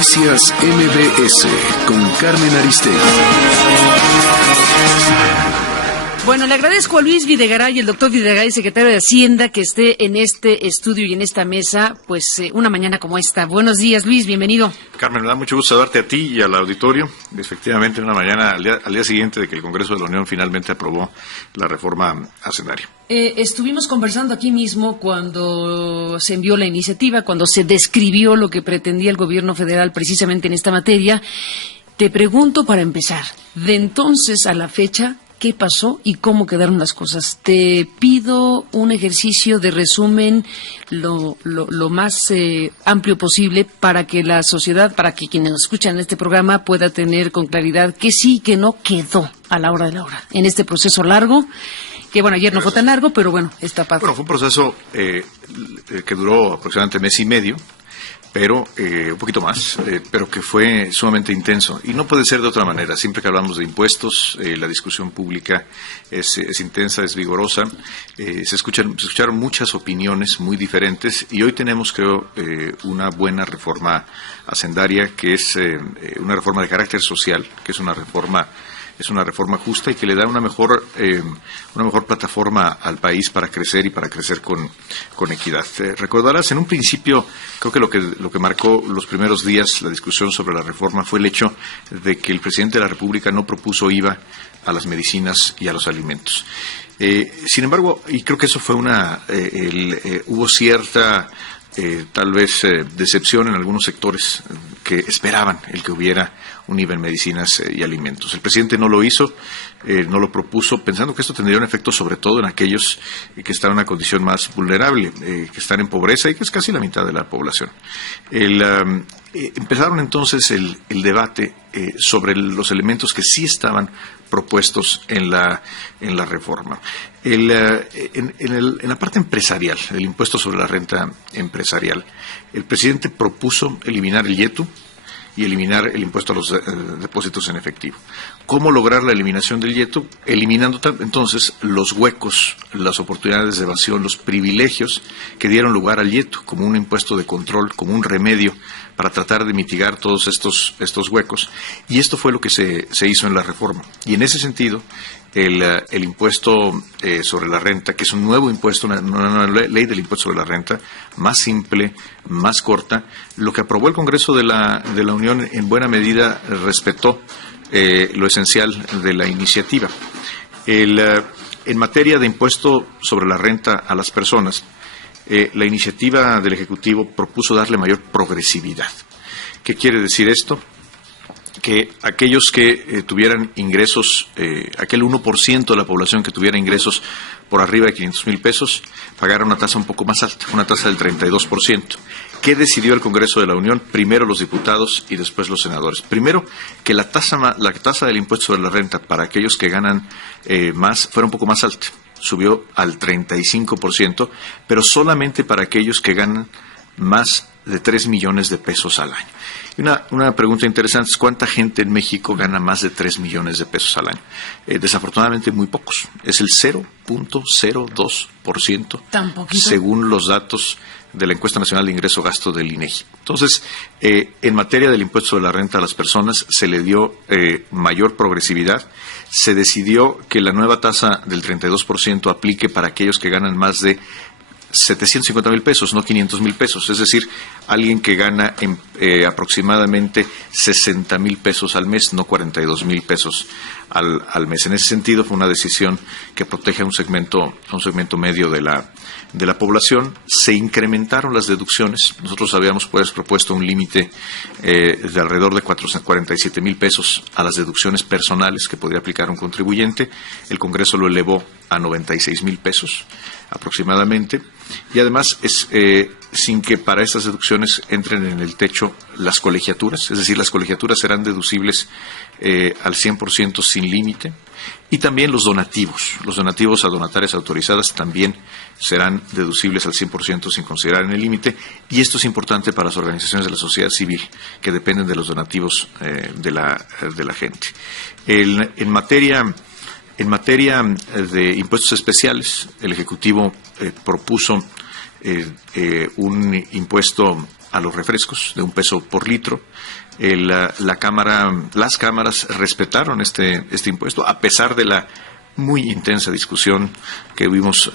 Noticias MBS con Carmen Aristegui. Bueno, le agradezco a Luis Videgaray, el doctor Videgaray, secretario de Hacienda, que esté en este estudio y en esta mesa, pues una mañana como esta. Buenos días, Luis, bienvenido. Carmen, me da mucho gusto saludarte a ti y al auditorio. Efectivamente, una mañana al día siguiente de que el Congreso de la Unión finalmente aprobó la reforma hacendaria. Estuvimos conversando aquí mismo cuando se envió la iniciativa, cuando se describió lo que pretendía el gobierno federal precisamente en esta materia. Te pregunto para empezar, de entonces a la fecha, ¿qué pasó y cómo quedaron las cosas? Te pido un ejercicio de resumen lo más amplio posible para que la sociedad, para que quienes nos escuchan en este programa pueda tener con claridad qué sí y qué no quedó a la hora de la hora en este proceso largo. Que bueno, ayer no fue tan largo, pero bueno, está padre. Bueno, fue un proceso que duró aproximadamente mes y medio, pero un poquito más, pero que fue sumamente intenso. Y no puede ser de otra manera. Siempre que hablamos de impuestos, la discusión pública es intensa, es vigorosa. Se escucharon muchas opiniones muy diferentes y hoy tenemos, creo, una buena reforma hacendaria, que es una reforma de carácter social, que es una reforma justa y que le da una mejor plataforma al país para crecer y para crecer con equidad. Recordarás, en un principio, creo que lo que marcó los primeros días la discusión sobre la reforma fue el hecho de que el presidente de la República no propuso IVA a las medicinas y a los alimentos. Sin embargo, y creo que eso fue hubo cierta tal vez decepción en algunos sectores que esperaban el que hubiera un IVA en medicinas y alimentos. El presidente no lo hizo, no lo propuso, pensando que esto tendría un efecto sobre todo en aquellos que están en una condición más vulnerable, que están en pobreza y que es casi la mitad de la población. Empezaron entonces el debate sobre los elementos que sí estaban propuestos en la reforma. En la parte empresarial, el impuesto sobre la renta empresarial, el presidente propuso eliminar el IETU y eliminar el impuesto a los depósitos en efectivo. ¿Cómo lograr la eliminación del IETU? Eliminando entonces los huecos, las oportunidades de evasión, los privilegios que dieron lugar al IETU como un impuesto de control, como un remedio para tratar de mitigar todos estos huecos. Y esto fue lo que se hizo en la reforma. Y en ese sentido, el impuesto sobre la renta, que es un nuevo impuesto, una ley del impuesto sobre la renta, más simple, más corta, lo que aprobó el Congreso de la Unión en buena medida respetó lo esencial de la iniciativa. En materia de impuesto sobre la renta a las personas, la iniciativa del Ejecutivo propuso darle mayor progresividad. ¿Qué quiere decir esto? Que aquellos que tuvieran ingresos, aquel 1% de la población que tuviera ingresos por arriba de 500,000 pesos, pagara una tasa un poco más alta, una tasa del 32%. ¿Qué decidió el Congreso de la Unión? Primero los diputados y después los senadores. Primero, que la tasa del impuesto sobre la renta para aquellos que ganan más fuera un poco más alta. Subió al 35%, pero solamente para aquellos que ganan más de 3 millones de pesos al año. Y una pregunta interesante es ¿cuánta gente en México gana más de 3 millones de pesos al año? Desafortunadamente muy pocos. Es el 0.02%, según los datos de la Encuesta Nacional de Ingreso-Gasto del INEGI. Entonces, en materia del impuesto de la renta a las personas se le dio mayor progresividad. Se decidió que la nueva tasa del 32% aplique para aquellos que ganan más de 750,000 pesos, no 500,000 pesos. Es decir, alguien que gana aproximadamente 60,000 pesos al mes, no 42,000 pesos al mes. En ese sentido, fue una decisión que protege a un segmento medio de la población. Se incrementaron las deducciones. Nosotros habíamos propuesto un límite de alrededor de 47,000 pesos a las deducciones personales que podría aplicar un contribuyente. El Congreso lo elevó a 96,000 pesos aproximadamente. Y además, sin que para estas deducciones entren en el techo las colegiaturas, es decir, las colegiaturas serán deducibles al 100% sin límite. Y también los donativos a donatarias autorizadas también serán deducibles al 100% sin considerar en el límite. Y esto es importante para las organizaciones de la sociedad civil que dependen de los donativos de la gente. En materia de impuestos especiales, el Ejecutivo propuso un impuesto a los refrescos de $1 por litro. Las cámaras respetaron este impuesto, a pesar de la muy intensa discusión que vimos.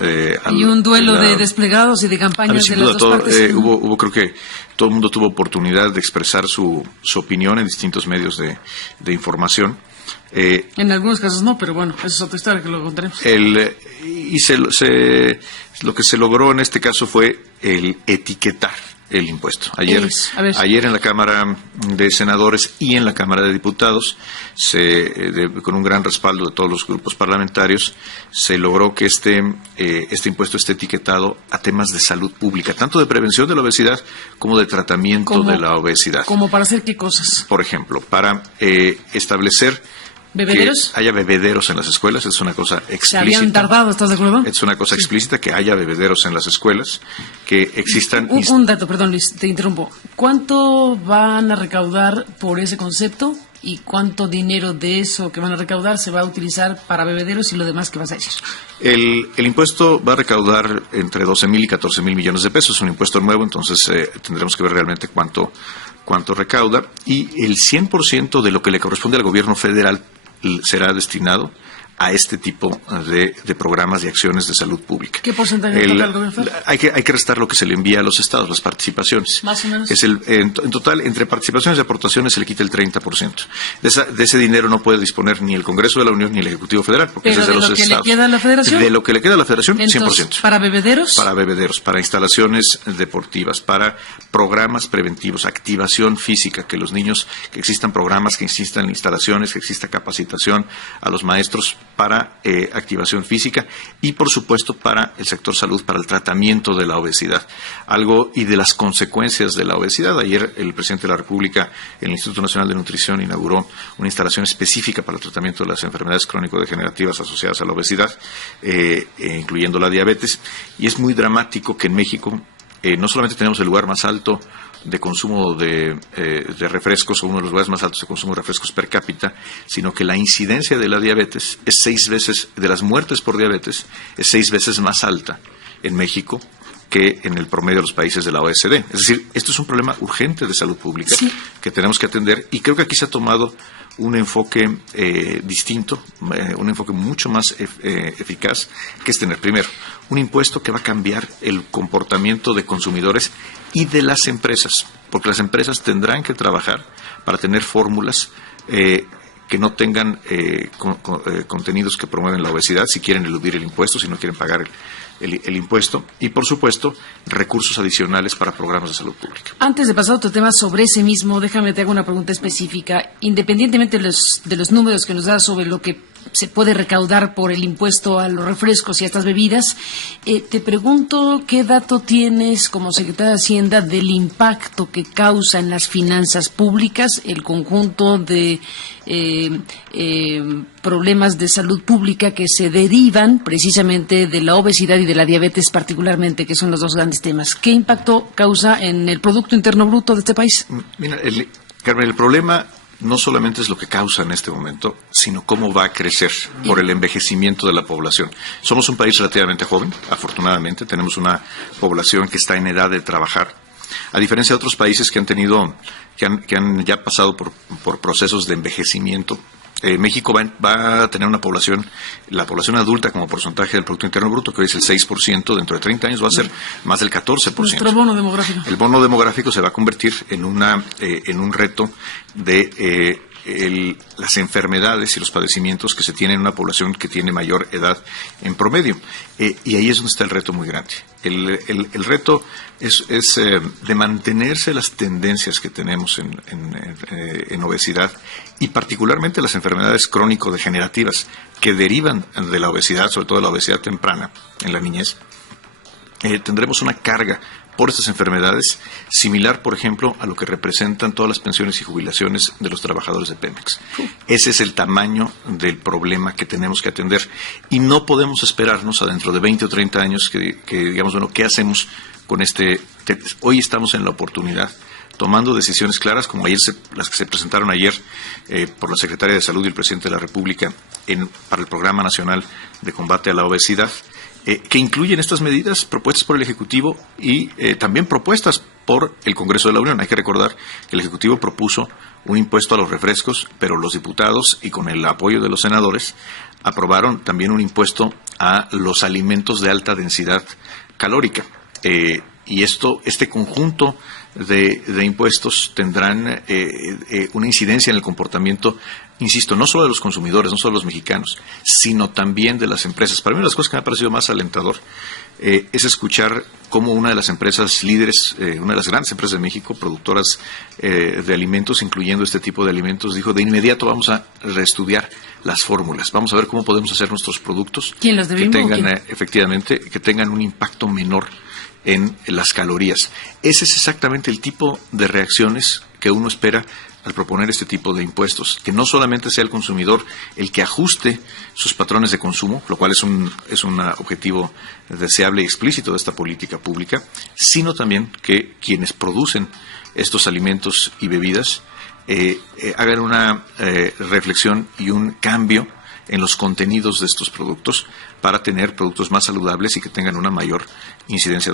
Y un duelo de desplegados y de campañas de las dos partes. Creo que todo el mundo tuvo oportunidad de expresar su opinión en distintos medios de información. En algunos casos no, pero bueno, esa es otra historia que luego contaremos. Lo que se logró en este caso fue el etiquetar el impuesto. Ayer en la Cámara de Senadores y en la Cámara de Diputados, con un gran respaldo de todos los grupos parlamentarios, se logró que este impuesto esté etiquetado a temas de salud pública, tanto de prevención de la obesidad como de tratamiento de la obesidad. ¿Cómo para hacer qué cosas? Por ejemplo, para establecer ¿bebederos? Que haya bebederos en las escuelas, es una cosa explícita. ¿Se habían tardado, estás de acuerdo? Es una cosa explícita que haya bebederos en las escuelas, que existan... Un dato, perdón Luis, te interrumpo. ¿Cuánto van a recaudar por ese concepto? ¿Y cuánto dinero de eso que van a recaudar se va a utilizar para bebederos y lo demás que vas a decir? El impuesto va a recaudar entre 12,000 y 14,000 millones de pesos. Es un impuesto nuevo, entonces tendremos que ver realmente cuánto recauda. Y el 100% de lo que le corresponde al gobierno federal será destinado a este tipo de programas y acciones de salud pública. ¿Qué porcentaje toca al gobierno federal? Hay que restar lo que se le envía a los estados, las participaciones. Más o menos. En total, entre participaciones y aportaciones se le quita el 30%. De ese dinero no puede disponer ni el Congreso de la Unión ni el Ejecutivo Federal, porque ¿pero es de los estados. ¿De lo que le queda a la Federación? De lo que le queda a la Federación, entonces, 100%. ¿para bebederos? Para bebederos, para instalaciones deportivas, para programas preventivos, activación física, que los niños, que existan programas, que existan instalaciones, que exista capacitación a los maestros para activación física y, por supuesto, para el sector salud, para el tratamiento de la obesidad. Y de las consecuencias de la obesidad. Ayer el presidente de la República, el Instituto Nacional de Nutrición, inauguró una instalación específica para el tratamiento de las enfermedades crónico-degenerativas asociadas a la obesidad, incluyendo la diabetes. Y es muy dramático que en México no solamente tenemos el lugar más alto de consumo de refrescos, o uno de los lugares más altos de consumo de refrescos per cápita, sino que la incidencia de la diabetes es 6 veces, de las muertes por diabetes, es 6 veces más alta en México que en el promedio de los países de la OECD. Es decir, esto es un problema urgente de salud pública que tenemos que atender, y creo que aquí se ha tomado un enfoque distinto, un enfoque mucho más eficaz, que es tener, primero, un impuesto que va a cambiar el comportamiento de consumidores y de las empresas, porque las empresas tendrán que trabajar para tener fórmulas que no tengan contenidos que promueven la obesidad, si quieren eludir el impuesto, si no quieren pagar el impuesto, y por supuesto recursos adicionales para programas de salud pública. Antes de pasar a otro tema sobre ese mismo, déjame te hago una pregunta específica. Independientemente de los números que nos da sobre lo que se puede recaudar por el impuesto a los refrescos y a estas bebidas, te pregunto qué dato tienes como secretaria de Hacienda del impacto que causa en las finanzas públicas el conjunto de problemas de salud pública que se derivan precisamente de la obesidad y de la diabetes particularmente, que son los dos grandes temas. ¿Qué impacto causa en el Producto Interno Bruto de este país? Mira, Carmen, el problema no solamente es lo que causa en este momento, sino cómo va a crecer por el envejecimiento de la población. Somos un país relativamente joven, afortunadamente, tenemos una población que está en edad de trabajar, a diferencia de otros países que han ya pasado por procesos de envejecimiento. México va a tener la población adulta como porcentaje del Producto Interno Bruto, que hoy es el 6%, dentro de 30 años va a ser más del 14%. Nuestro bono demográfico. El bono demográfico se va a convertir en un reto de las enfermedades y los padecimientos que se tienen en una población que tiene mayor edad en promedio. Y ahí es donde está el reto muy grande. El reto es de mantenerse las tendencias que tenemos en obesidad, y particularmente las enfermedades crónico-degenerativas que derivan de la obesidad, sobre todo de la obesidad temprana en la niñez. Tendremos una carga por estas enfermedades similar, por ejemplo, a lo que representan todas las pensiones y jubilaciones de los trabajadores de Pemex. Ese es el tamaño del problema que tenemos que atender, y no podemos esperarnos a dentro de 20 o 30 años que digamos, bueno, ¿qué hacemos con este? Hoy estamos en la oportunidad, tomando decisiones claras, como las que se presentaron ayer por la Secretaria de Salud y el Presidente de la República para el Programa Nacional de Combate a la Obesidad, que incluyen estas medidas propuestas por el Ejecutivo y también propuestas por el Congreso de la Unión. Hay que recordar que el Ejecutivo propuso un impuesto a los refrescos, pero los diputados, y con el apoyo de los senadores, aprobaron también un impuesto a los alimentos de alta densidad calórica. Y este conjunto de impuestos tendrán una incidencia en el comportamiento, insisto, no solo de los consumidores, no solo de los mexicanos, sino también de las empresas. Para mí, una de las cosas que me ha parecido más alentador es escuchar cómo una de las empresas líderes, una de las grandes empresas de México, productoras de alimentos, incluyendo este tipo de alimentos, dijo: de inmediato vamos a reestudiar las fórmulas, vamos a ver cómo podemos hacer nuestros productos ¿Quién los que tengan, efectivamente, que tengan un impacto menor en las calorías. Ese es exactamente el tipo de reacciones que uno espera al proponer este tipo de impuestos, que no solamente sea el consumidor el que ajuste sus patrones de consumo, lo cual es un objetivo deseable y explícito de esta política pública, sino también que quienes producen estos alimentos y bebidas hagan una reflexión y un cambio en los contenidos de estos productos para tener productos más saludables y que tengan una menor incidencia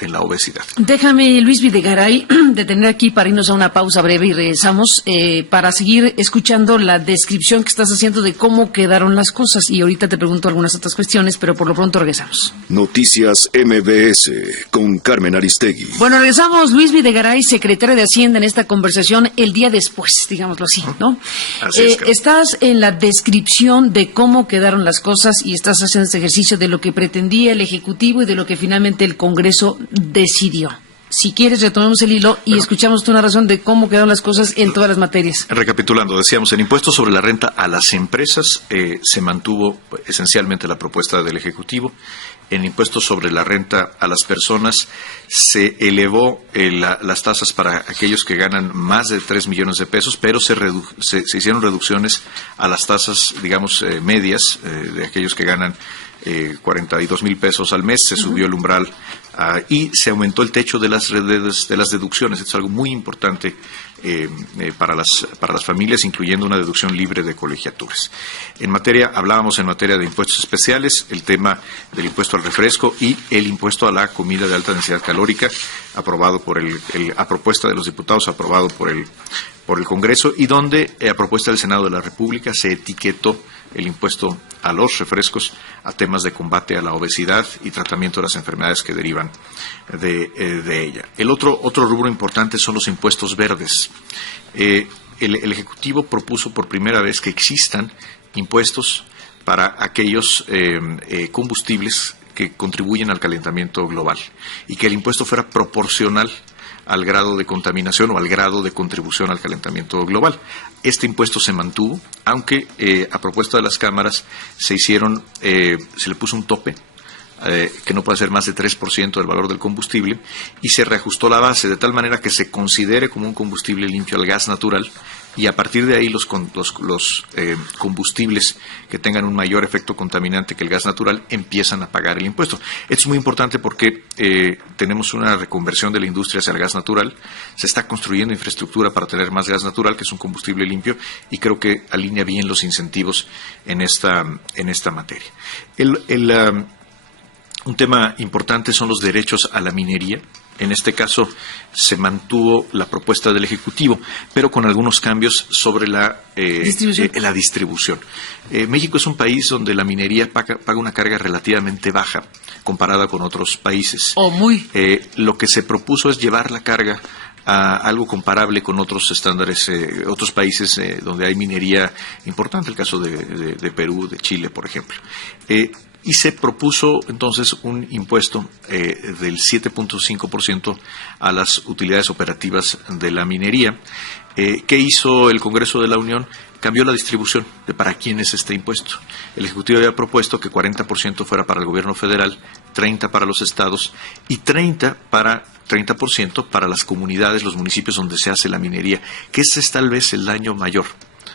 en la obesidad. Déjame, Luis Videgaray, detener aquí para irnos a una pausa breve y regresamos para seguir escuchando la descripción que estás haciendo de cómo quedaron las cosas. Y ahorita te pregunto algunas otras cuestiones, pero por lo pronto regresamos. Noticias MBS con Carmen Aristegui. Bueno, regresamos. Luis Videgaray, secretario de Hacienda, en esta conversación el día después, digámoslo así, ¿no? Así es, estás en la descripción de cómo quedaron las cosas y estás haciendo este ejercicio de lo que pretendía el Ejecutivo y de lo que finalmente el Congreso decidió. Si quieres, retomemos el hilo y escuchamos una razón de cómo quedaron las cosas en todas las materias. Recapitulando, decíamos, el impuesto sobre la renta a las empresas se mantuvo esencialmente la propuesta del Ejecutivo. El impuesto sobre la renta a las personas se elevó las tasas para aquellos que ganan más de 3 millones de pesos, pero se hicieron reducciones a las tasas, digamos, medias, de aquellos que ganan 42,000 pesos al mes. Se subió el umbral y se aumentó el techo de las deducciones. Esto es algo muy importante para las familias, incluyendo una deducción libre de colegiaturas. Hablábamos en materia de impuestos especiales, el tema del impuesto al refresco y el impuesto a la comida de alta densidad calórica, aprobado a propuesta de los diputados, aprobado por el Congreso, y donde, a propuesta del Senado de la República, se etiquetó el impuesto a los refrescos a temas de combate a la obesidad y tratamiento de las enfermedades que derivan de ella. El otro rubro importante son los impuestos verdes. El Ejecutivo propuso por primera vez que existan impuestos para aquellos combustibles que contribuyen al calentamiento global y que el impuesto fuera proporcional al grado de contaminación o al grado de contribución al calentamiento global. Este impuesto se mantuvo, aunque a propuesta de las cámaras se le puso un tope que no puede ser más de 3% del valor del combustible, y se reajustó la base de tal manera que se considere como un combustible limpio al gas natural, y a partir de ahí los combustibles que tengan un mayor efecto contaminante que el gas natural empiezan a pagar el impuesto. Esto es muy importante porque tenemos una reconversión de la industria hacia el gas natural, se está construyendo infraestructura para tener más gas natural, que es un combustible limpio, y creo que alinea bien los incentivos en esta materia. Un tema importante son los derechos a la minería. En este caso se mantuvo la propuesta del Ejecutivo, pero con algunos cambios sobre la distribución. México es un país donde la minería paga una carga relativamente baja comparada con otros países. Lo que se propuso es llevar la carga a algo comparable con otros estándares, otros países donde hay minería importante, el caso de Perú, de Chile, por ejemplo. Y se propuso entonces un impuesto del 7.5% a las utilidades operativas de la minería. ¿Qué hizo el Congreso de la Unión? Cambió la distribución de para quién es este impuesto. El Ejecutivo había propuesto que 40% fuera para el gobierno federal, 30% para los estados y 30% para las comunidades, los municipios donde se hace la minería, que ese es tal vez el daño mayor.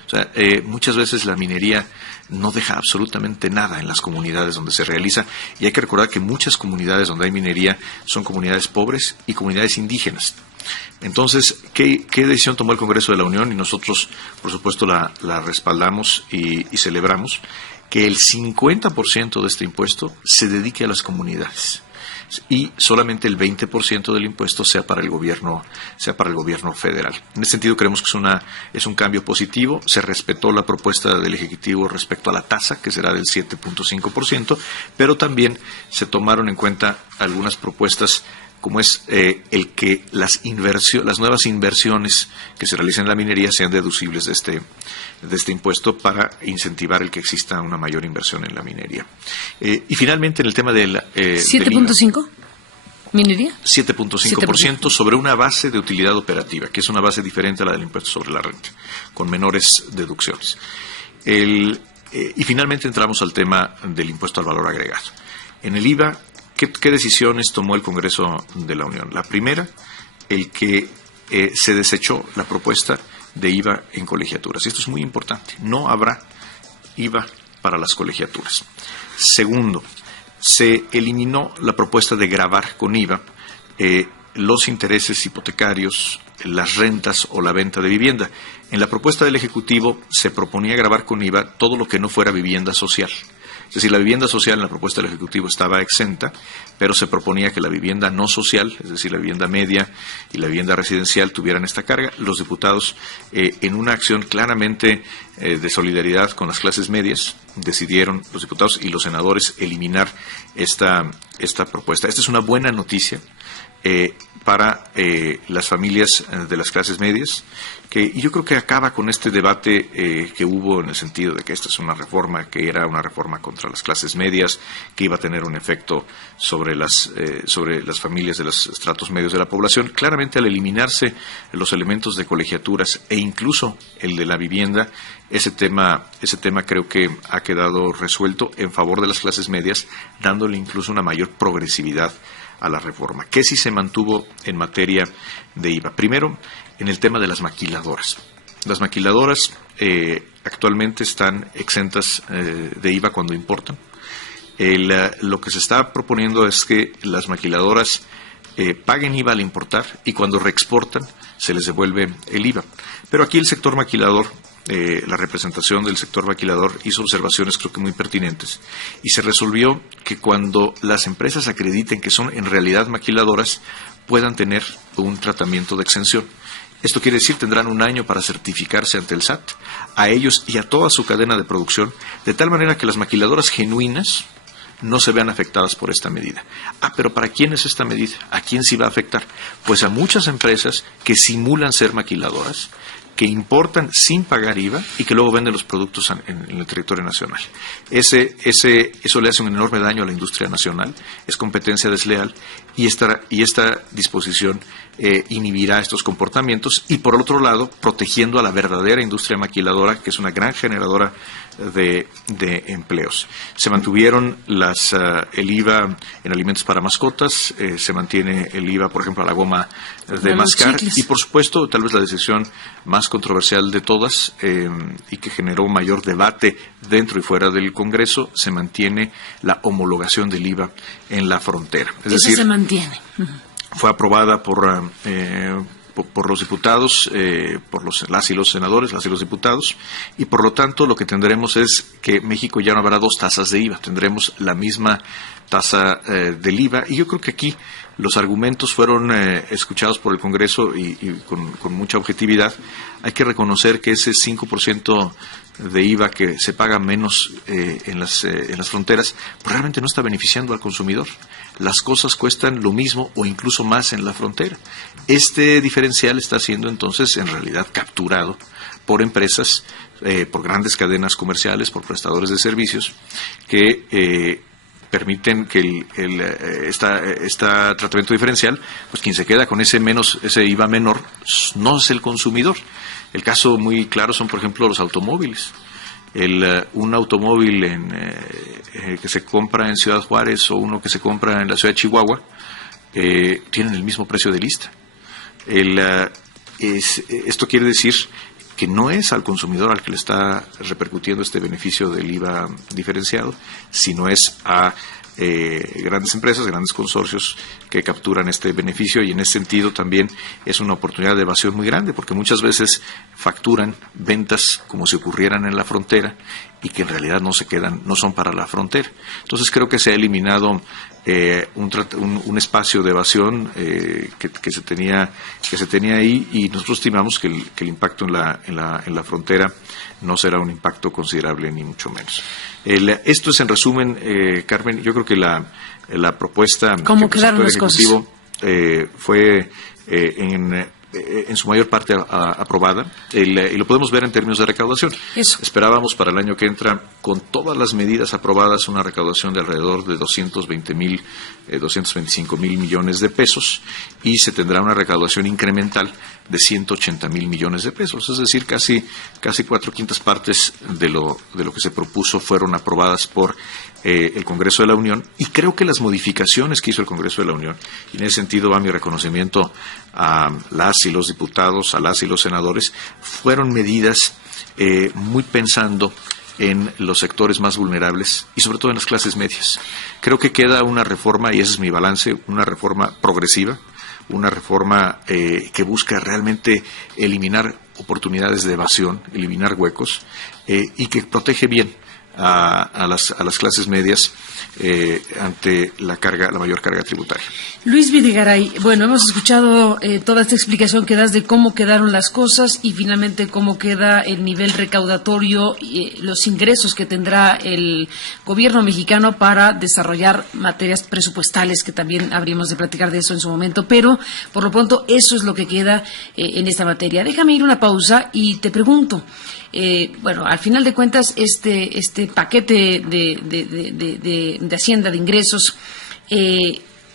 O sea, muchas veces la minería no deja absolutamente nada en las comunidades donde se realiza, y hay que recordar que muchas comunidades donde hay minería son comunidades pobres y comunidades indígenas. Entonces, ¿qué decisión tomó el Congreso de la Unión? Y nosotros, por supuesto, la respaldamos y celebramos. que el 50% de este impuesto se dedique a las comunidades y solamente el 20% del impuesto sea para el gobierno federal. En ese sentido creemos que es un cambio positivo. Se respetó la propuesta del Ejecutivo respecto a la tasa, que será del 7.5%, pero también se tomaron en cuenta algunas propuestas como es el que las nuevas inversiones que se realicen en la minería sean deducibles de este impuesto para incentivar el que exista una mayor inversión en la minería. Y finalmente en el tema del 7.5 minería. 7.5% sobre una base de utilidad operativa, que es una base diferente a la del impuesto sobre la renta, con menores deducciones. Y finalmente entramos al tema del impuesto al valor agregado. En el IVA, ¿qué decisiones tomó el Congreso de la Unión? La primera, el que se desechó la propuesta de IVA en colegiaturas. Esto es muy importante. No habrá IVA para las colegiaturas. Segundo, se eliminó la propuesta de gravar con IVA los intereses hipotecarios, las rentas o la venta de vivienda. En la propuesta del Ejecutivo se proponía gravar con IVA todo lo que no fuera vivienda social. Es decir, la vivienda social en la propuesta del Ejecutivo estaba exenta, pero se proponía que la vivienda no social, es decir, la vivienda media y la vivienda residencial tuvieran esta carga. Los diputados, en una acción claramente de solidaridad con las clases medias, decidieron, los diputados y los senadores, eliminar esta propuesta. Esta es una buena noticia para las familias de las clases medias, y yo creo que acaba con este debate que hubo en el sentido de que esta es una reforma que era una reforma contra las clases medias, que iba a tener un efecto sobre las familias de los estratos medios de la población. Claramente, al eliminarse los elementos de colegiaturas e incluso el de la vivienda, ese tema creo que ha quedado resuelto en favor de las clases medias, dándole incluso una mayor progresividad a la reforma. ¿Qué sí se mantuvo en materia de IVA? Primero, en el tema de las maquiladoras. Las maquiladoras actualmente están exentas de IVA cuando importan. Lo que se está proponiendo es que las maquiladoras paguen IVA al importar y cuando reexportan se les devuelve el IVA. Pero aquí el sector maquilador, la representación del sector maquilador hizo observaciones creo que muy pertinentes y se resolvió que cuando las empresas acrediten que son en realidad maquiladoras puedan tener un tratamiento de exención. Esto quiere decir tendrán un año para certificarse ante el SAT, a ellos y a toda su cadena de producción, de tal manera que las maquiladoras genuinas no se vean afectadas por esta medida. Pero ¿para quién es esta medida? ¿A quién sí va a afectar? Pues a muchas empresas que simulan ser maquiladoras, que importan sin pagar IVA y que luego venden los productos en el territorio nacional. Eso le hace un enorme daño a la industria nacional, es competencia desleal y esta disposición inhibirá estos comportamientos y, por otro lado, protegiendo a la verdadera industria maquiladora, que es una gran generadora de empleos. Se mantuvieron el IVA en alimentos para mascotas, se mantiene el IVA, por ejemplo, a la goma de mascar y, por supuesto, tal vez la decisión más controversial de todas y que generó mayor debate dentro y fuera del Congreso, se mantiene la homologación del IVA en la frontera. Es decir, se mantiene. Fue aprobada por los diputados, por las y los senadores, las y los diputados, y por lo tanto lo que tendremos es que México ya no habrá dos tasas de IVA, tendremos la misma tasa del IVA, y yo creo que aquí los argumentos fueron escuchados por el Congreso y con mucha objetividad. Hay que reconocer que ese 5% de IVA que se paga menos en las fronteras, pues realmente no está beneficiando al consumidor. Las cosas cuestan lo mismo o incluso más en la frontera. Este diferencial está siendo entonces en realidad capturado por empresas, por grandes cadenas comerciales, por prestadores de servicios que permiten que este tratamiento diferencial, pues quien se queda con ese IVA menor no es el consumidor. El caso muy claro son, por ejemplo, los automóviles. Un automóvil que se compra en Ciudad Juárez o uno que se compra en la ciudad de Chihuahua tienen el mismo precio de lista. Esto quiere decir que no es al consumidor al que le está repercutiendo este beneficio del IVA diferenciado, sino es a grandes empresas, grandes consorcios que capturan este beneficio, y en ese sentido también es una oportunidad de evasión muy grande, porque muchas veces facturan ventas como si ocurrieran en la frontera y que en realidad no son para la frontera. Entonces creo que se ha eliminado un espacio de evasión que se tenía ahí, y nosotros estimamos que el impacto en la frontera no será un impacto considerable, ni mucho menos. Esto es en resumen, Carmen. Yo creo que la propuesta ¿Cómo que quedaron presentó el las Ejecutivo fue en su mayor parte aprobada, y lo podemos ver en términos de recaudación. Eso. Esperábamos para el año que entra, con todas las medidas aprobadas, una recaudación de alrededor de 225 mil millones de pesos, y se tendrá una recaudación incremental de 180 mil millones de pesos. Es decir, casi 4/5 partes de lo que se propuso fueron aprobadas por el Congreso de la Unión, y creo que las modificaciones que hizo el Congreso de la Unión, y en ese sentido va mi reconocimiento a las y los diputados, a las y los senadores, fueron medidas muy pensando en los sectores más vulnerables y sobre todo en las clases medias. Creo que queda una reforma, y ese es mi balance, una reforma progresiva, una reforma que busca realmente eliminar oportunidades de evasión, eliminar huecos, y que protege bien a las clases medias ante la mayor carga tributaria. Luis Videgaray, bueno, hemos escuchado toda esta explicación que das de cómo quedaron las cosas y finalmente cómo queda el nivel recaudatorio y los ingresos que tendrá el gobierno mexicano para desarrollar materias presupuestales, que también habríamos de platicar de eso en su momento, pero por lo pronto eso es lo que queda en esta materia. Déjame ir una pausa y te pregunto, bueno, al final de cuentas este paquete de Hacienda, de ingresos,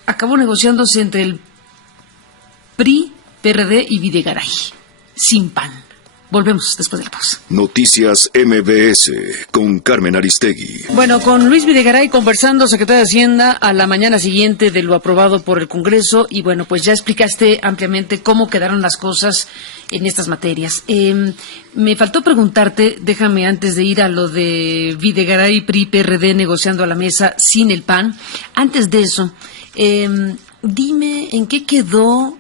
acabó negociándose entre el PRI, PRD y Videgaray, sin PAN. Volvemos después de la pausa. Noticias MBS con Carmen Aristegui. Bueno, con Luis Videgaray conversando, secretario de Hacienda, a la mañana siguiente de lo aprobado por el Congreso, y bueno, pues ya explicaste ampliamente cómo quedaron las cosas en estas materias. Me faltó preguntarte, déjame antes de ir a lo de Videgaray, PRI, PRD negociando a la mesa sin el PAN, antes de eso, dime en qué quedó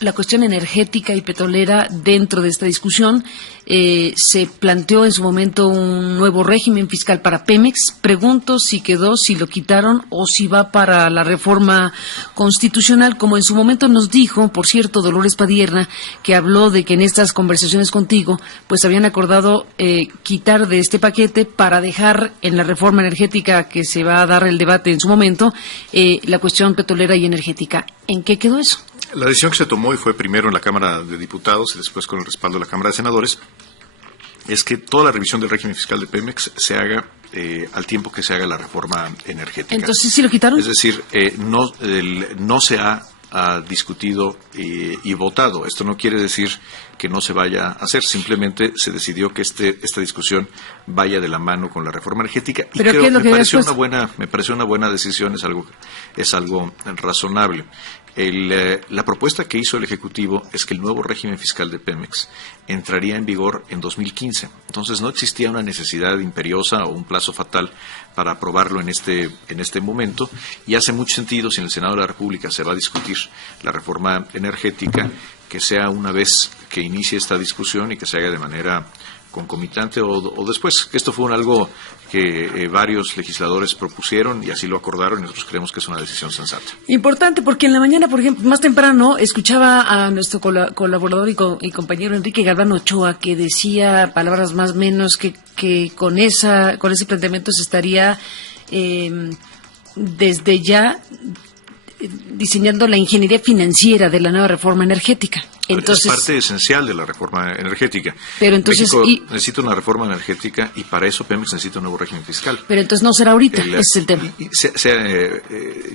la cuestión energética y petrolera dentro de esta discusión. Se planteó en su momento un nuevo régimen fiscal para Pemex. Pregunto si quedó, si lo quitaron o si va para la reforma constitucional, como en su momento nos dijo, por cierto, Dolores Padierna, que habló de que en estas conversaciones contigo pues habían acordado quitar de este paquete para dejar en la reforma energética que se va a dar el debate en su momento la cuestión petrolera y energética. ¿En qué quedó eso? La decisión que se tomó, y fue primero en la Cámara de Diputados y después con el respaldo de la Cámara de Senadores, es que toda la revisión del régimen fiscal de Pemex se haga al tiempo que se haga la reforma energética. Entonces, ¿sí lo quitaron? Es decir, no se ha discutido y votado. Esto no quiere decir que no se vaya a hacer, simplemente se decidió que esta discusión vaya de la mano con la reforma energética, y ¿pero qué es lo que me pareció una buena decisión, es algo razonable. La propuesta que hizo el Ejecutivo es que el nuevo régimen fiscal de Pemex entraría en vigor en 2015. Entonces no existía una necesidad imperiosa o un plazo fatal para aprobarlo en este momento, y hace mucho sentido, si en el Senado de la República se va a discutir la reforma energética, que sea una vez que inicie esta discusión y que se haga de manera concomitante o después. Esto fue algo que varios legisladores propusieron y así lo acordaron, y nosotros creemos que es una decisión sensata. Importante, porque en la mañana, por ejemplo, más temprano, escuchaba a nuestro colaborador y compañero Enrique Galván Ochoa, que decía palabras más o menos que con ese planteamiento se estaría desde ya diseñando la ingeniería financiera de la nueva reforma energética. Entonces, es parte esencial de la reforma energética. Pero entonces, México necesita una reforma energética, y para eso Pemex necesita un nuevo régimen fiscal. Pero entonces no será ahorita, ese es el tema.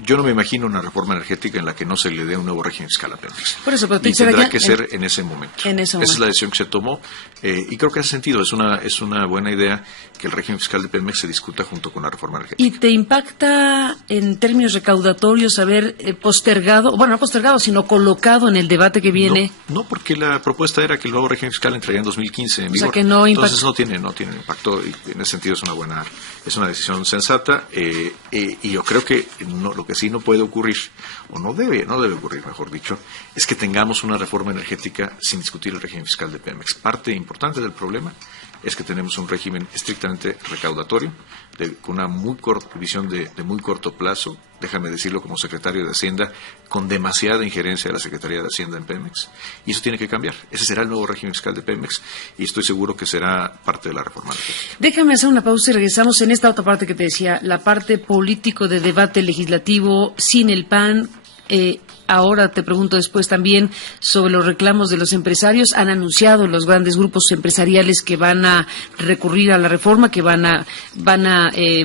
Yo no me imagino una reforma energética en la que no se le dé un nuevo régimen fiscal a Pemex. Por eso, pero tendrá que ser en ese momento. Esa es la decisión que se tomó, y creo que hace sentido. Es una buena idea que el régimen fiscal de Pemex se discuta junto con la reforma energética. ¿Y te impacta en términos recaudatorios haber postergado, bueno, no postergado, sino colocado en el debate que viene? No, porque la propuesta era que el nuevo régimen fiscal entraría en 2015 en vigor. O sea, que no Entonces no tiene impacto, y en ese sentido es una decisión sensata, y yo creo que lo que sí no puede ocurrir, o no debe ocurrir, mejor dicho, es que tengamos una reforma energética sin discutir el régimen fiscal de Pemex. Parte importante del problema es que tenemos un régimen estrictamente recaudatorio, con una visión de muy corto plazo, déjame decirlo como secretario de Hacienda, con demasiada injerencia de la Secretaría de Hacienda en Pemex, y eso tiene que cambiar. Ese será el nuevo régimen fiscal de Pemex, y estoy seguro que será parte de la reforma energética. Déjame hacer una pausa y regresamos en esta otra parte que te decía, la parte político de debate legislativo sin el PAN. Ahora te pregunto después también sobre los reclamos de los empresarios. Han anunciado los grandes grupos empresariales que van a recurrir a la reforma, que van a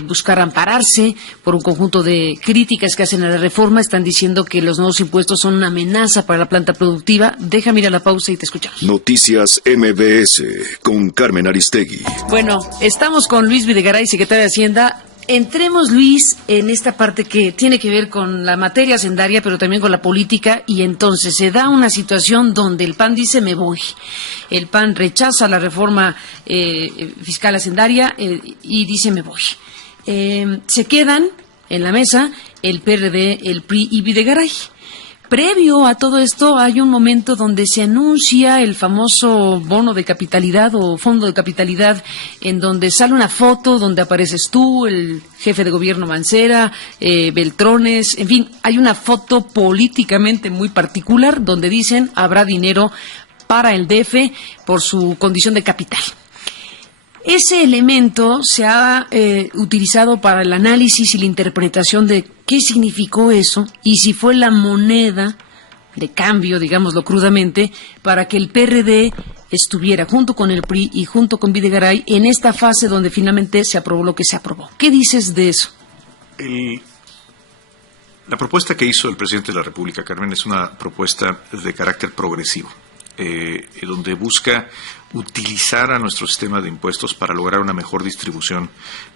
buscar ampararse por un conjunto de críticas que hacen a la reforma. Están diciendo que los nuevos impuestos son una amenaza para la planta productiva. Déjame ir a la pausa y te escuchamos. Noticias MBS con Carmen Aristegui. Bueno, estamos con Luis Videgaray, secretario de Hacienda. Entremos, Luis, en esta parte que tiene que ver con la materia hacendaria, pero también con la política, y entonces se da una situación donde el PAN dice me voy. El PAN rechaza la reforma fiscal hacendaria y dice me voy. Se quedan en la mesa el PRD, el PRI y Videgaray. Previo a todo esto hay un momento donde se anuncia el famoso bono de capitalidad o fondo de capitalidad, en donde sale una foto donde apareces tú, el jefe de gobierno Mancera, Beltrones, en fin, hay una foto políticamente muy particular donde dicen habrá dinero para el DF por su condición de capital. Ese elemento se ha utilizado para el análisis y la interpretación de qué significó eso y si fue la moneda de cambio, digámoslo crudamente, para que el PRD estuviera junto con el PRI y junto con Videgaray en esta fase donde finalmente se aprobó lo que se aprobó. ¿Qué dices de eso? La propuesta que hizo el presidente de la República, Carmen, es una propuesta de carácter progresivo, donde busca utilizar a nuestro sistema de impuestos para lograr una mejor distribución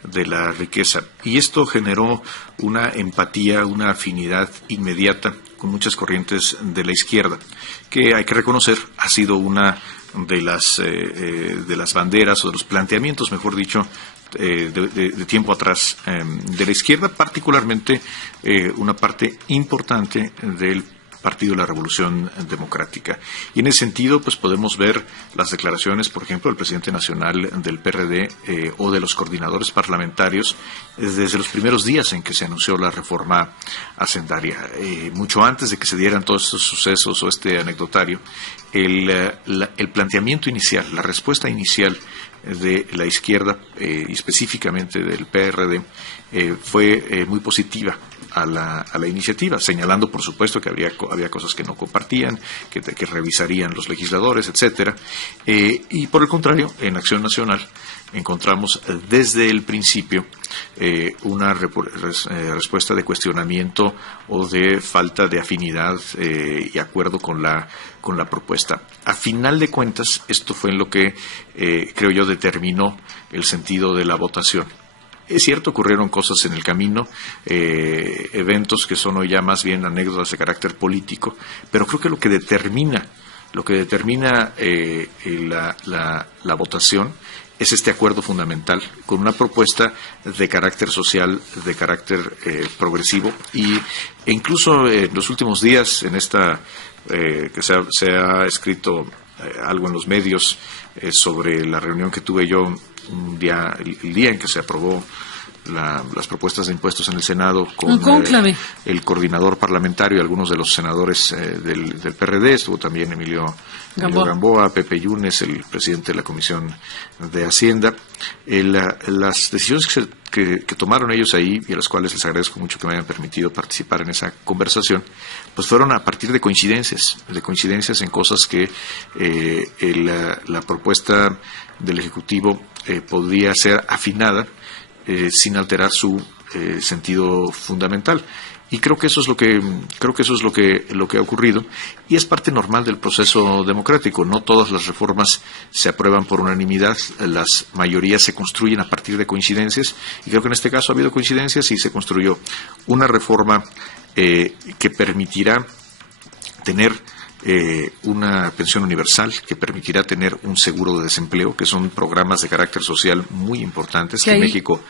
de la riqueza. Y esto generó una empatía, una afinidad inmediata con muchas corrientes de la izquierda, que hay que reconocer ha sido una de las banderas o de los planteamientos, mejor dicho, de tiempo atrás de la izquierda, particularmente una parte importante del Partido de la Revolución Democrática. Y en ese sentido, pues podemos ver las declaraciones, por ejemplo, del presidente nacional del PRD o de los coordinadores parlamentarios desde los primeros días en que se anunció la reforma hacendaria. Mucho antes de que se dieran todos estos sucesos o este anecdotario, el planteamiento inicial, la respuesta inicial de la izquierda, y específicamente del PRD, fue muy positiva a la iniciativa, señalando, por supuesto, que había cosas que no compartían, que revisarían los legisladores, etcétera. Y por el contrario, en Acción Nacional encontramos desde el principio una respuesta de cuestionamiento o de falta de afinidad y acuerdo con la propuesta. A final de cuentas, esto fue en lo que creo yo determinó el sentido de la votación. Es cierto, ocurrieron cosas en el camino, eventos que son hoy ya más bien anécdotas de carácter político, pero creo que lo que determina la votación es este acuerdo fundamental con una propuesta de carácter social, de carácter progresivo, e incluso en los últimos días, en esta que se ha escrito algo en los medios sobre la reunión que tuve yo el día en que se aprobó las propuestas de impuestos en el Senado con el coordinador parlamentario y algunos de los senadores del PRD. Estuvo también Emilio Gamboa, Pepe Yunes, el presidente de la Comisión de Hacienda. Las decisiones que tomaron ellos ahí, y a las cuales les agradezco mucho que me hayan permitido participar en esa conversación, pues fueron a partir de coincidencias en cosas que la propuesta del Ejecutivo podría ser afinada sin alterar su sentido fundamental. Y creo que eso es lo que ha ocurrido, y es parte normal del proceso democrático. No todas las reformas se aprueban por unanimidad, las mayorías se construyen a partir de coincidencias, y creo que en este caso ha habido coincidencias y se construyó una reforma que permitirá tener una pensión universal que permitirá tener un seguro de desempleo, que son programas de carácter social muy importantes que México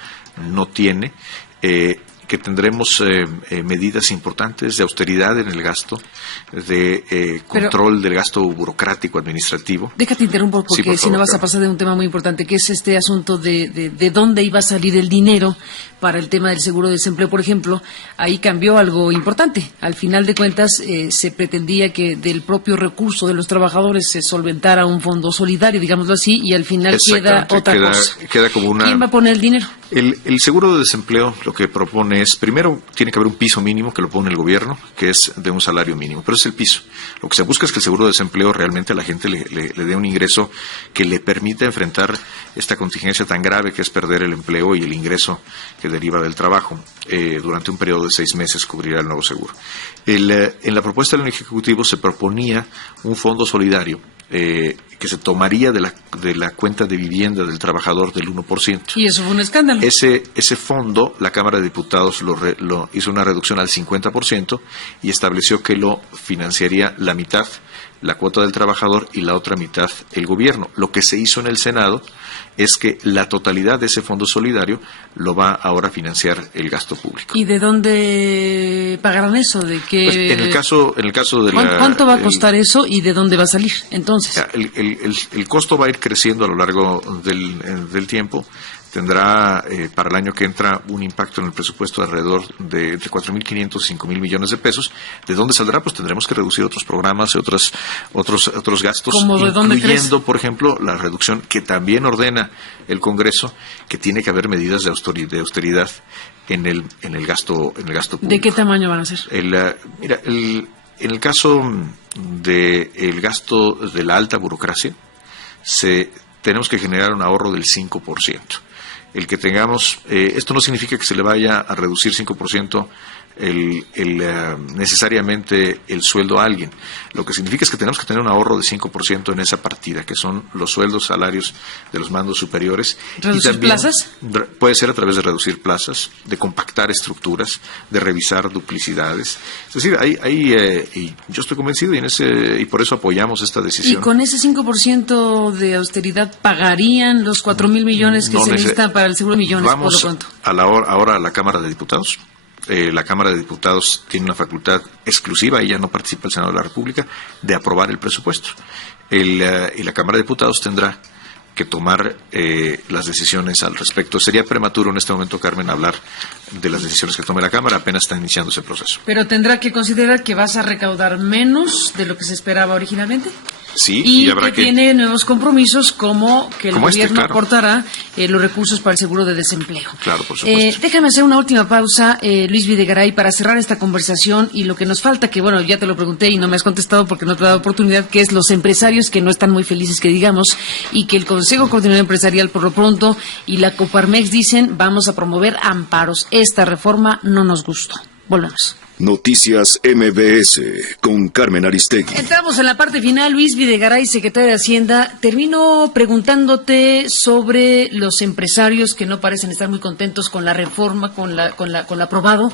no tiene, que tendremos medidas importantes de austeridad en el gasto, de control del gasto burocrático administrativo. Déjate interrumpo porque sí, si no vas a pasar de un tema muy importante, que es este asunto de dónde iba a salir el dinero para el tema del seguro de desempleo, por ejemplo. Ahí cambió algo importante. Al final de cuentas, se pretendía que del propio recurso de los trabajadores se solventara un fondo solidario, digámoslo así, y al final queda otra cosa. Queda como una... ¿Quién va a poner el dinero? El seguro de desempleo lo que propone es, primero, tiene que haber un piso mínimo que lo pone el gobierno, que es de un salario mínimo, pero es el piso. Lo que se busca es que el seguro de desempleo realmente a la gente le dé un ingreso que le permita enfrentar esta contingencia tan grave que es perder el empleo y el ingreso que deriva del trabajo. Durante un periodo de 6 meses cubrirá el nuevo seguro. En la propuesta del Ejecutivo se proponía un fondo solidario que se tomaría de la cuenta de vivienda del trabajador del 1%. Y eso fue un escándalo. Ese fondo, la Cámara de Diputados lo hizo una reducción al 50% y estableció que lo financiaría la mitad, la cuota del trabajador, y la otra mitad el gobierno. Lo que se hizo en el Senado es que la totalidad de ese fondo solidario lo va ahora a financiar el gasto público. ¿Y de dónde pagarán eso? ¿De qué? Pues en el caso de ¿Cuánto va a costar eso y de dónde va a salir entonces? El costo va a ir creciendo a lo largo del tiempo. Tendrá para el año que entra un impacto en el presupuesto de alrededor de entre 4.500 y 5.000 millones de pesos. ¿De dónde saldrá? Pues tendremos que reducir otros programas y otros gastos, incluyendo, por ejemplo, la reducción que también ordena el Congreso, que tiene que haber medidas de austeridad en el gasto público. ¿De qué tamaño van a ser? En el caso del gasto de la alta burocracia, tenemos que generar un ahorro del 5%. El que tengamos, esto no significa que se le vaya a reducir 5% necesariamente el sueldo a alguien. Lo que significa es que tenemos que tener un ahorro de 5% en esa partida, que son los sueldos, salarios de los mandos superiores. ¿Reducir plazas? Puede ser a través de reducir plazas, de compactar estructuras, de revisar duplicidades. Es decir, y yo estoy convencido y por eso apoyamos esta decisión. ¿Y con ese 5% de austeridad pagarían los 4.000 millones que se necesitan para el seguro de millones? Vamos ¿por lo cuánto? ahora a la Cámara de Diputados. La Cámara de Diputados tiene una facultad exclusiva, ella no participa el Senado de la República, de aprobar el presupuesto. Y la Cámara de Diputados tendrá que tomar las decisiones al respecto. Sería prematuro en este momento, Carmen, hablar de las decisiones que tome la Cámara, apenas está iniciando ese proceso. Pero tendrá que considerar que vas a recaudar menos de lo que se esperaba originalmente. Sí, y habrá que tiene nuevos compromisos como que el gobierno aportará los recursos para el seguro de desempleo. Claro, por supuesto. Déjame hacer una última pausa, Luis Videgaray, para cerrar esta conversación y lo que nos falta, que bueno, ya te lo pregunté y no me has contestado porque no te he dado oportunidad, que es los empresarios que no están muy felices, que digamos, y que el Consejo Coordinador Empresarial por lo pronto y la Coparmex dicen vamos a promover amparos. Esta reforma no nos gustó. Volvemos. Noticias MBS con Carmen Aristegui. Entramos en la parte final. Luis Videgaray, secretario de Hacienda, termino preguntándote sobre los empresarios que no parecen estar muy contentos con la reforma, con lo aprobado.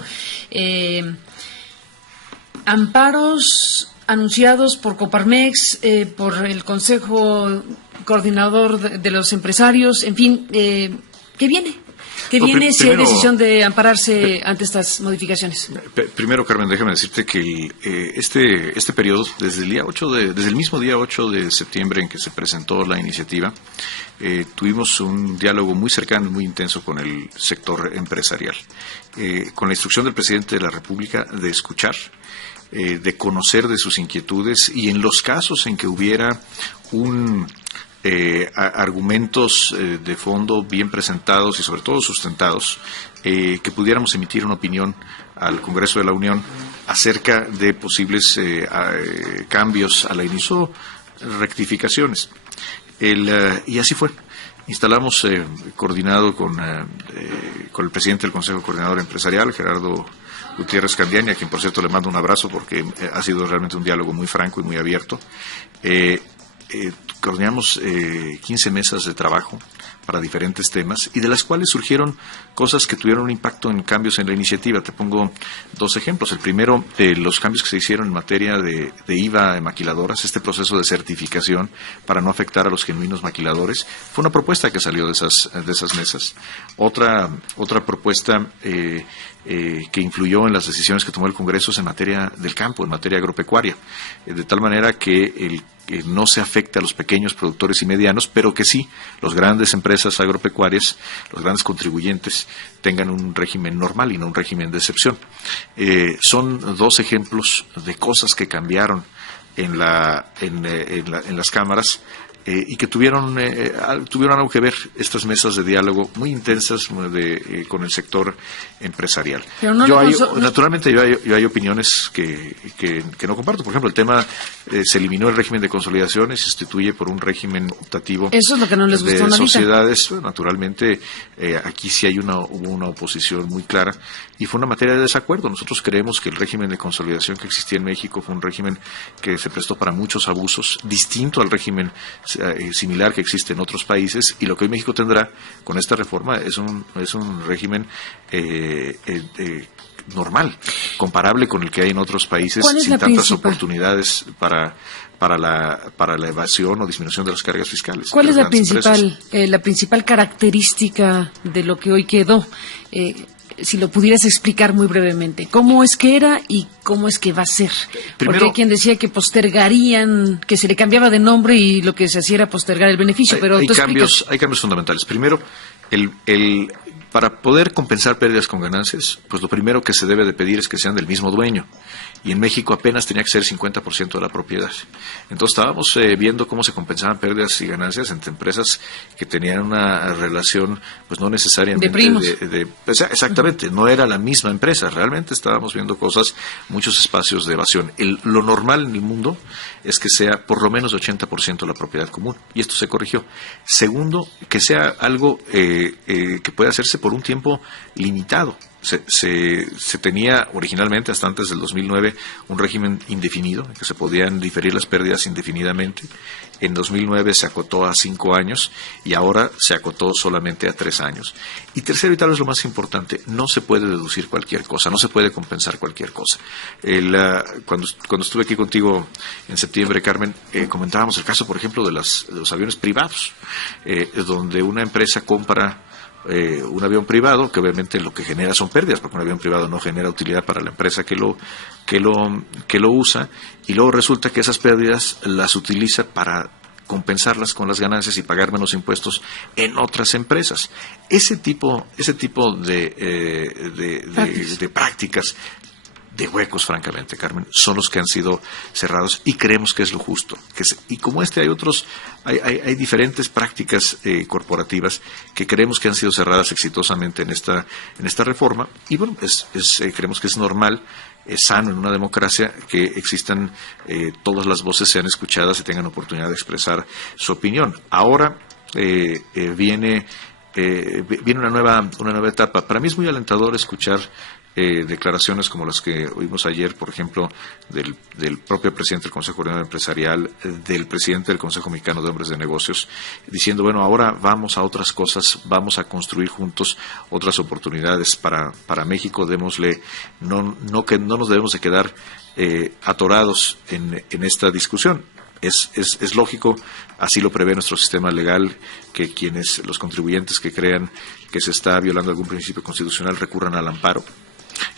Amparos anunciados por Coparmex, por el Consejo Coordinador de los Empresarios, en fin, ¿qué viene? ¿Qué viene si hay decisión de ampararse ante estas modificaciones? Primero, Carmen, déjame decirte que este periodo, desde el mismo día 8 de septiembre en que se presentó la iniciativa, tuvimos un diálogo muy cercano y muy intenso con el sector empresarial, con la instrucción del presidente de la República de escuchar, de conocer de sus inquietudes y en los casos en que hubiera argumentos de fondo bien presentados y sobre todo sustentados, que pudiéramos emitir una opinión al Congreso de la Unión acerca de posibles cambios a la inicio, rectificaciones. Y así fue. Instalamos, coordinado con el presidente del Consejo Coordinador Empresarial, Gerardo Gutiérrez Candiani, a quien por cierto le mando un abrazo porque ha sido realmente un diálogo muy franco y muy abierto. coordinamos 15 mesas de trabajo para diferentes temas y de las cuales surgieron cosas que tuvieron un impacto en cambios en la iniciativa. Te pongo 2 ejemplos. El primero, los cambios que se hicieron en materia de IVA de maquiladoras, este proceso de certificación para no afectar a los genuinos maquiladores, fue una propuesta que salió de esas mesas. Otra propuesta que influyó en las decisiones que tomó el Congreso es en materia del campo, en materia agropecuaria, de tal manera que no se afecte a los pequeños productores y medianos, pero que sí las grandes empresas agropecuarias, los grandes contribuyentes, tengan un régimen normal y no un régimen de excepción. Son 2 ejemplos de cosas que cambiaron en las cámaras y que tuvieron algo que ver estas mesas de diálogo muy intensas con el sector empresarial. Pero no naturalmente yo hay opiniones que no comparto. Por ejemplo, el tema se eliminó el régimen de consolidación y se sustituye por un régimen optativo. Eso es lo que no les gustó de a sociedades. Bueno, naturalmente aquí sí hubo una oposición muy clara y fue una materia de desacuerdo. Nosotros creemos que el régimen de consolidación que existía en México fue un régimen que se prestó para muchos abusos, distinto al régimen similar que existe en otros países, y lo que hoy México tendrá con esta reforma es un régimen normal, comparable con el que hay en otros países, sin tantas oportunidades para la evasión o disminución de las cargas fiscales. ¿Cuál es la principal característica de lo que hoy quedó? Si lo pudieras explicar muy brevemente, ¿cómo es que era y cómo es que va a ser? Porque hay quien decía que postergarían, que se le cambiaba de nombre y lo que se hacía era postergar el beneficio, pero hay cambios fundamentales. Primero, para poder compensar pérdidas con ganancias, pues lo primero que se debe de pedir es que sean del mismo dueño. Y en México apenas tenía que ser 50% de la propiedad. Entonces estábamos viendo cómo se compensaban pérdidas y ganancias entre empresas que tenían una relación, pues no necesariamente de primos. Exactamente, no era la misma empresa. Realmente estábamos viendo muchos espacios de evasión. Lo normal en el mundo es que sea por lo menos 80% la propiedad común. Y esto se corrigió. Segundo, que sea algo que pueda hacerse por un tiempo limitado. Se tenía originalmente, hasta antes del 2009, un régimen indefinido, en que se podían diferir las pérdidas indefinidamente. En 2009 se acotó a 5 años y ahora se acotó solamente a 3 años. Y tercero, y tal vez lo más importante, no se puede deducir cualquier cosa, no se puede compensar cualquier cosa. Cuando estuve aquí contigo en septiembre, Carmen, comentábamos el caso, por ejemplo, de los aviones privados, donde una empresa compra un avión privado, que obviamente lo que genera son pérdidas, porque un avión privado no genera utilidad para la empresa que lo usa, y luego resulta que esas pérdidas las utiliza para compensarlas con las ganancias y pagar menos impuestos en otras empresas. Ese tipo de prácticas, de huecos, francamente, Carmen, son los que han sido cerrados y creemos que es lo justo. Y como hay diferentes prácticas corporativas que creemos que han sido cerradas exitosamente en esta reforma, y bueno, creemos que es normal, es sano en una democracia que existan todas las voces sean escuchadas y tengan oportunidad de expresar su opinión. Ahora viene una nueva etapa. Para mí es muy alentador escuchar declaraciones como las que oímos ayer, por ejemplo, del propio presidente del Consejo Coordinador Empresarial, del presidente del Consejo Mexicano de Hombres de Negocios, diciendo, bueno, ahora vamos a otras cosas, vamos a construir juntos otras oportunidades para México, démosle, no nos debemos de quedar atorados en esta discusión. Es lógico, así lo prevé nuestro sistema legal, que los contribuyentes que crean que se está violando algún principio constitucional recurran al amparo.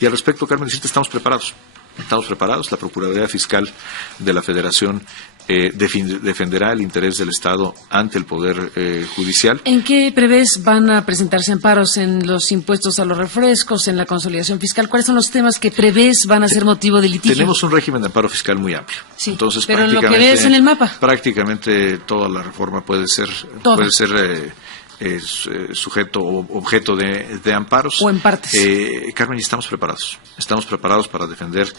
Y al respecto, Carmen, decirte, estamos preparados. La Procuraduría Fiscal de la Federación defenderá el interés del Estado ante el Poder Judicial. ¿En qué prevés van a presentarse amparos? ¿En los impuestos a los refrescos, en la consolidación fiscal? ¿Cuáles son los temas que prevés van a ser motivo de litigio? Tenemos un régimen de amparo fiscal muy amplio. Sí, entonces, pero lo que ves en el mapa. Prácticamente toda la reforma puede ser sujeto o objeto de amparos. O en partes. Carmen, estamos preparados. Estamos preparados para defender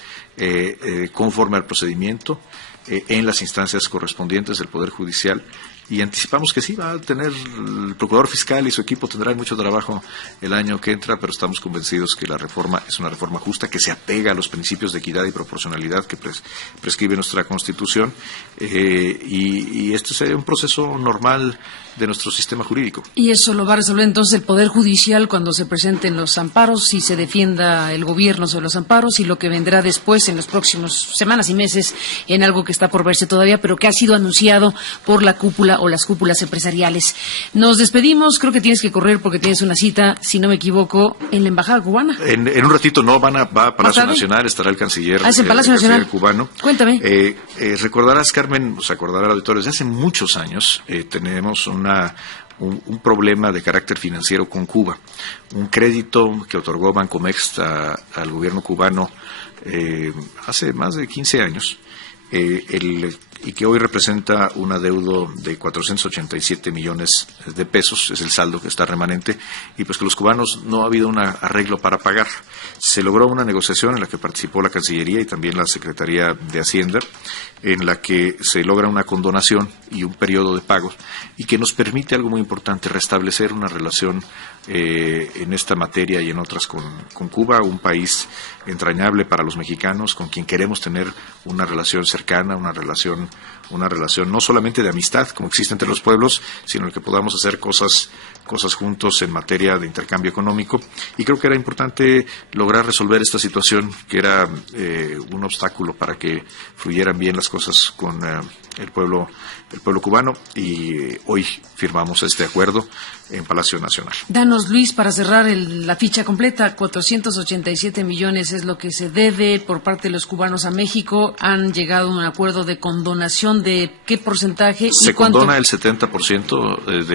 conforme al procedimiento en las instancias correspondientes del Poder Judicial y anticipamos que sí va a tener el procurador fiscal y su equipo tendrán mucho trabajo el año que entra, pero estamos convencidos que la reforma es una reforma justa, que se apega a los principios de equidad y proporcionalidad que prescribe nuestra Constitución, y esto es un proceso normal de nuestro sistema jurídico. Y eso lo va a resolver entonces el Poder Judicial cuando se presenten los amparos y se defienda el gobierno sobre los amparos, y lo que vendrá después en las próximas semanas y meses en algo que está por verse todavía, pero que ha sido anunciado por la cúpula o las cúpulas empresariales. Nos despedimos, creo que tienes que correr porque tienes una cita, si no me equivoco, en la Embajada Cubana. En un ratito va a Palacio Nacional, estará el canciller, es en Palacio Nacional cubano. Cuéntame. Recordarás, Carmen, se acordará el auditorio, desde hace muchos años tenemos un problema de carácter financiero con Cuba. Un crédito que otorgó Bancomext al gobierno cubano hace más de 15 años, y que hoy representa un adeudo de 487 millones de pesos, es el saldo que está remanente, y pues que los cubanos no ha habido un arreglo para pagar. Se logró una negociación en la que participó la Cancillería y también la Secretaría de Hacienda, en la que se logra una condonación y un periodo de pagos, y que nos permite algo muy importante, restablecer una relación en esta materia y en otras con Cuba, un país entrañable para los mexicanos, con quien queremos tener una relación cercana, una relación no solamente de amistad, como existe entre los pueblos, sino en el que podamos hacer cosas juntos en materia de intercambio económico. Y creo que era importante lograr resolver esta situación, que era un obstáculo para que fluyeran bien las cosas con el pueblo cubano, y hoy firmamos este acuerdo en Palacio Nacional. Danos, Luis, para cerrar la ficha completa, 487 millones es lo que se debe por parte de los cubanos a México. Han llegado a un acuerdo de condonación de ¿qué porcentaje? Se ¿y cuánto? condona el 70%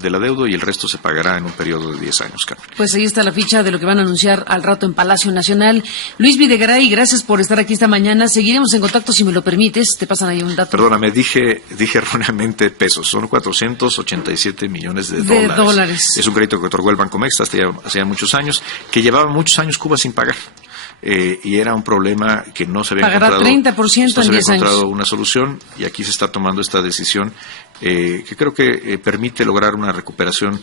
del adeudo y el resto se pagará en un periodo de 10 años, Carmen. Pues ahí está la ficha de lo que van a anunciar al rato en Palacio Nacional. Luis Videgaray, gracias por estar aquí esta mañana. Seguiremos en contacto si me lo permites. Te pasan ahí un dato. Perdóname, dije erróneamente pesos. Son 487 millones de dólares. Es un crédito que otorgó el Bancomext hacía muchos años, que llevaba muchos años Cuba sin pagar. Y era un problema que no se había encontrado. Pagará 30% en 10 años. Una solución, y aquí se está tomando esta decisión que creo que permite lograr una recuperación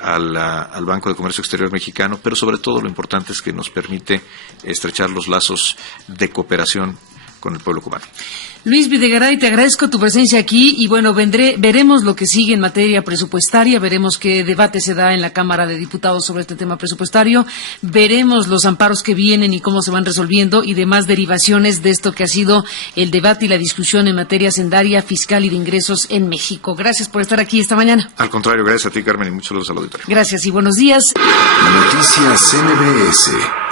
al Banco de Comercio Exterior mexicano, pero sobre todo lo importante es que nos permite estrechar los lazos de cooperación con el pueblo cubano. Luis Videgaray, te agradezco tu presencia aquí y bueno, veremos lo que sigue en materia presupuestaria, veremos qué debate se da en la Cámara de Diputados sobre este tema presupuestario, veremos los amparos que vienen y cómo se van resolviendo y demás derivaciones de esto que ha sido el debate y la discusión en materia hacendaria, fiscal y de ingresos en México. Gracias por estar aquí esta mañana. Al contrario, gracias a ti, Carmen, y muchos saludos al auditorio. Gracias y buenos días. Noticias MBS.